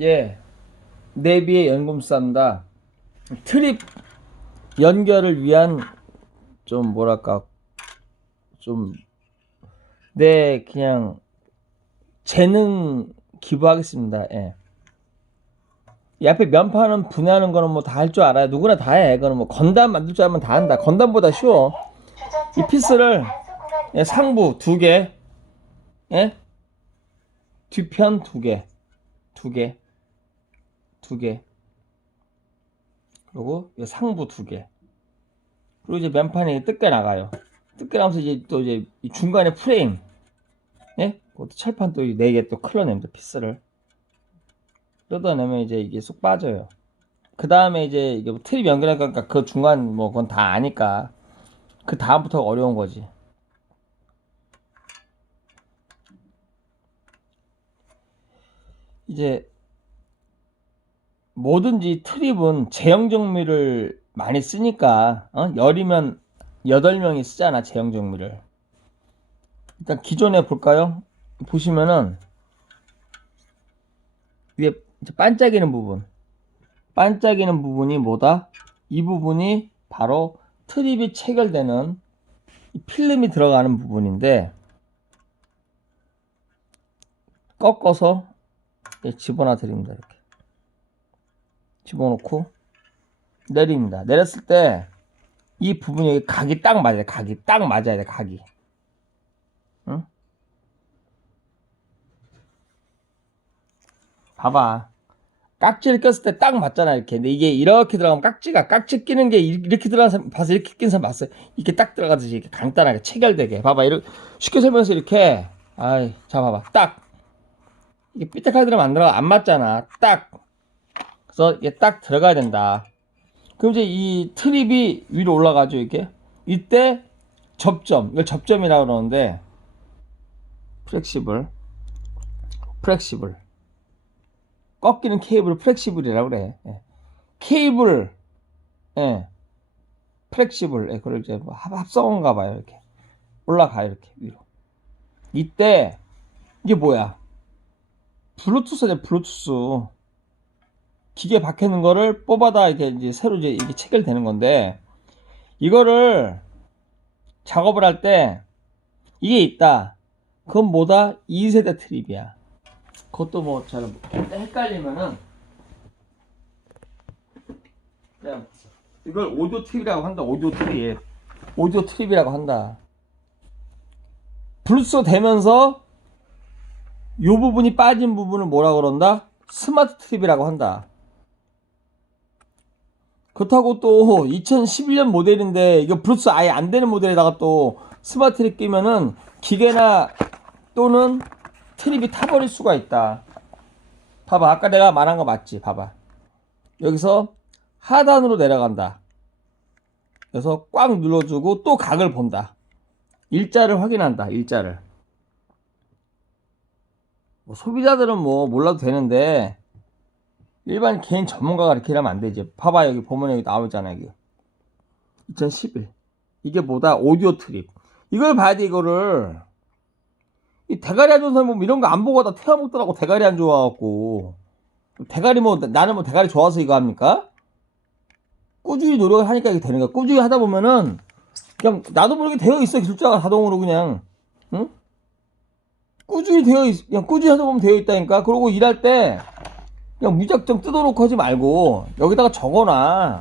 예, 내비의 연금쌈다. 트립 연결을 위한 좀 뭐랄까 좀내 그냥 재능 기부하겠습니다. 예. 이 앞에 면파는 분해하는 거는 뭐 다 할 줄 알아요. 누구나 다 해. 그거는 뭐 건담 만들 줄 알면 다 한다. 건담보다 쉬워. 이 피스를 예, 상부 두 개, 예? 뒤편 두 개, 두 개, 두 개. 그리고 이 상부 두 개. 그리고 이제 면판이 뜯겨 나가요. 뜯겨 나면서 이제 또 이제 이 중간에 프레임, 예? 그것도 철판 또 네 개 또 클러냅니다 피스를. 뜯어내면 이제 이게 쏙 빠져요. 그 다음에 이제 이게 뭐 트립 연결할 거니까 그 중간 뭐 그건 다 아니까 그 다음부터 어려운 거지. 이제 뭐든지 트립은 제형 정밀을 많이 쓰니까 어? 열이면 8명이 쓰잖아 제형 정밀을 일단 기존에 볼까요? 보시면은 위에 반짝이는 부분 반짝이는 부분이 뭐다? 이 부분이 바로 트립이 체결되는 이 필름이 들어가는 부분인데 꺾어서 예, 집어넣어 드립니다 이렇게 집어넣고 내립니다. 내렸을 때 이 부분이 여기 각이 딱 맞아야 돼. 각이 딱 맞아야 돼 각이. 응? 봐봐. 깍지를 꼈을 때 딱 맞잖아 이렇게. 근데 이게 이렇게 들어가면 깍지가 깍지 끼는 게 이렇게 사람 봐서 이렇게 낀 사람 봤어요? 이렇게 딱 들어가듯이 이렇게 간단하게 체결되게. 봐봐 이렇게 쉽게 설명해서 이렇게. 아이 자 봐봐. 딱. 이게 삐딱하게 들어가면 안 들어가. 안 맞잖아. 딱 그래서 이게 딱 들어가야 된다. 그럼 이제 이 트립이 위로 올라가죠 이렇게? 이때 접점 이걸 접점이라고 그러는데 플렉시블 플렉시블 꺾이는 케이블을 플렉시블이라고 그래. 예. 케이블 예. 플렉시블 예. 그걸 이제 뭐 합- 합성어인가 봐요 이렇게. 올라가요 이렇게 위로. 이때 이게 뭐야? 블루투스네 블루투스 기계 박혀 있는 거를 뽑아다 이게 이제 새로 이제 이게 체결되는 건데 이거를 작업을 할 때 이게 있다. 그건 뭐다? 2세대 트립이야. 그것도 뭐 잘 헷갈리면은 이걸 오디오 트립이라고 한다. 오디오 트립. 오디오 트립이라고 한다. 블루투스가 되면서 요 부분이 빠진 부분을 뭐라 그런다? 스마트 트립이라고 한다. 그렇다고 또 2011년 모델인데 이거 블루투스 아예 안 되는 모델에다가 또 스마트 트립 끼면은 기계나 또는 트립이 타버릴 수가 있다. 봐봐 아까 내가 말한 거 맞지? 봐봐 여기서 하단으로 내려간다. 그래서 꽉 눌러주고 또 각을 본다. 일자를 확인한다. 일자를. 뭐 소비자들은 뭐 몰라도 되는데 일반 개인 전문가가 이렇게 하면 안 되지. 봐봐 여기 보면 여기 나오잖아 여기. 2011 이게 뭐다 오디오 트립 이걸 봐야 돼 이거를 이 대가리 안 좋은 사람 보면 이런 거 안 보고 다 태워 먹더라고 대가리 안 좋아갖고 대가리 뭐 나는 뭐 대가리 좋아서 이거 합니까? 꾸준히 노력을 하니까 이게 되는 거야. 꾸준히 하다 보면은 그냥 나도 모르게 되어 있어 기술자가 자동으로 그냥 응? 꾸준히 되어 있, 그냥 꾸준히 하다 보면 되어 있다니까. 그러고 일할 때 그냥 무작정 뜯어놓고 하지 말고 여기다가 적어놔.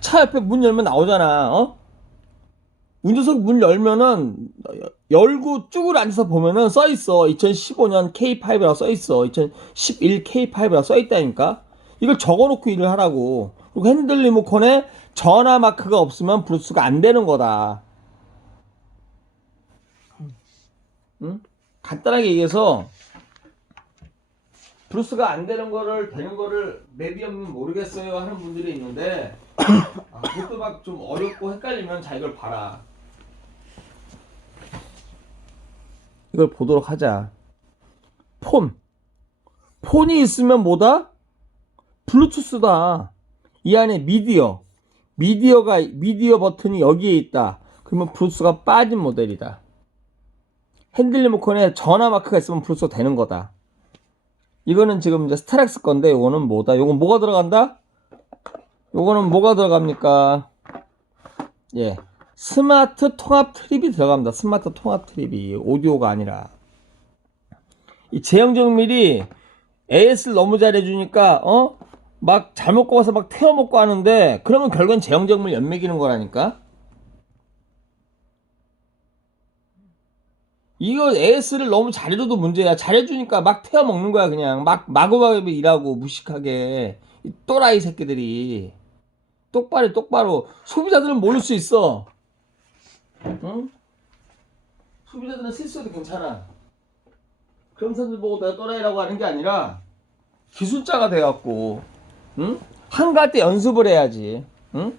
차 옆에 문 열면 나오잖아. 어? 운전석 문 열면은 열고 쭈글 앉아서 보면은 써 있어. 2015년 K5라고 써 있어. 2011 K5라고 써 있다니까. 이걸 적어놓고 일을 하라고. 그리고 핸들 리모컨에 전화 마크가 없으면 블루투스가 안 되는 거다. 응? 간단하게 얘기해서 블루스가 안 되는 거를 되는 거를 맵이 없는 모르겠어요 하는 분들이 있는데 아, 그것도 막 좀 어렵고 헷갈리면 자 이걸 봐라. 이걸 보도록 하자. 폰. 폰이 있으면 뭐다? 블루투스다. 이 안에 미디어. 미디어가 미디어 버튼이 여기에 있다. 그러면 블루투스가 빠진 모델이다. 핸들 리모컨에 전화 마크가 있으면 블루투스가 되는 거다 이거는 지금 이제 스타렉스 건데 요거는 뭐다? 요건 뭐가 들어간다? 요거는 뭐가 들어갑니까? 예. 스마트 통합 트립이 들어갑니다. 스마트 통합 트립이 오디오가 아니라 이 제형 정밀이 AS를 너무 잘해주니까 어? 막 잘못 꼽아서 막 태워 먹고 하는데 그러면 결국엔 제형 정밀 연맥이는 거라니까. 이거 AS를 너무 잘해줘도 문제야. 잘해주니까 막 태워 먹는 거야 그냥 막 마구마구 일하고 무식하게 이 또라이 새끼들이 똑바로 똑바로 소비자들은 모를 수 있어. 응? 소비자들은 실수해도 괜찮아. 그런 사람들 보고 내가 또라이라고 하는 게 아니라 기술자가 돼갖고 응? 한가할 때 연습을 해야지. 응?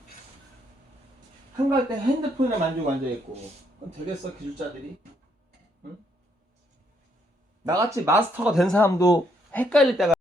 한가할 때 핸드폰에 만지고 앉아있고 되겠어 기술자들이? 응? 나같이 마스터가 된 사람도 헷갈릴 때가